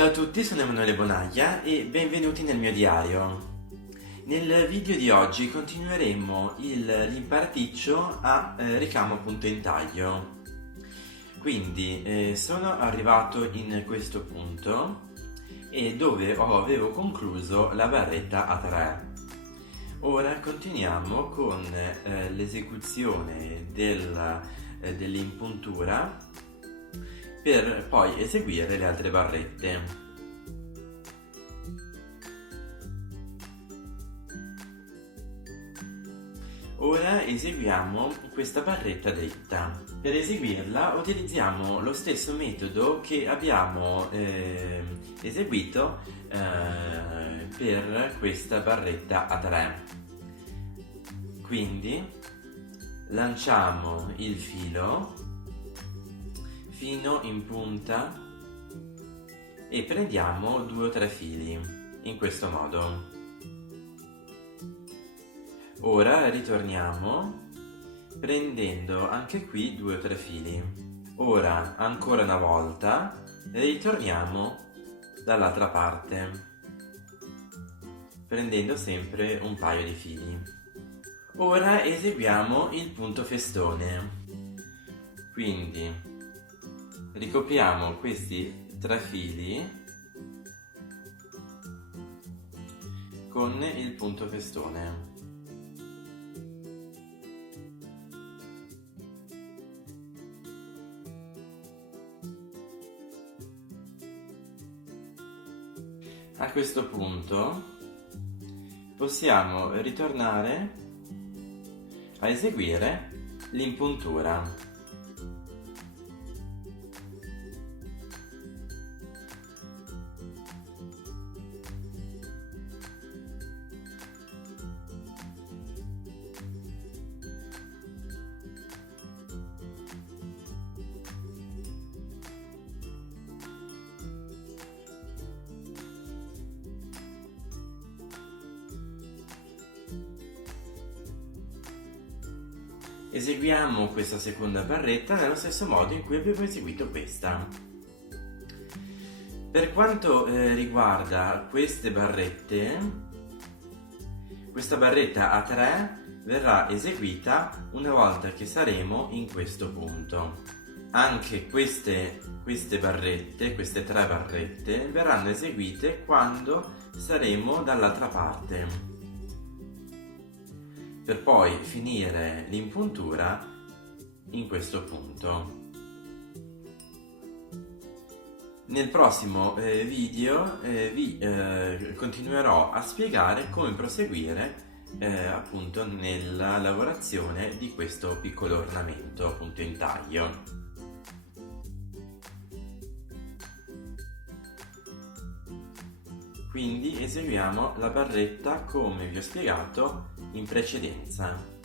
Ciao a tutti, sono Emanuele Bonaglia e benvenuti nel mio diario. Nel video di oggi continueremo l'imparticcio a ricamo punto in taglio. Quindi sono arrivato in questo punto e dove avevo concluso la barretta a 3. Ora continuiamo con l'esecuzione dell'impuntura per poi eseguire le altre barrette. Ora eseguiamo questa barretta dritta. Per eseguirla utilizziamo lo stesso metodo che abbiamo eseguito per questa barretta a 3. Quindi lanciamo il filo fino in punta e prendiamo 2 o 3 fili in questo modo. Ora ritorniamo prendendo anche qui 2 o 3 fili. Ora ancora una volta ritorniamo dall'altra parte prendendo sempre un paio di fili. Ora eseguiamo il punto festone. Quindi ricopriamo questi 3 fili con il punto festone. A questo punto possiamo ritornare a eseguire l'impuntura. Eseguiamo questa seconda barretta nello stesso modo in cui abbiamo eseguito questa. Per quanto riguarda queste barrette, questa barretta a 3 verrà eseguita una volta che saremo in questo punto. Anche queste barrette, queste 3 barrette, verranno eseguite quando saremo dall'altra parte, per poi finire l'impuntura in questo punto. Nel prossimo video vi continuerò a spiegare come proseguire appunto nella lavorazione di questo piccolo ornamento punto in taglio. Quindi eseguiamo la barretta come vi ho spiegato in precedenza.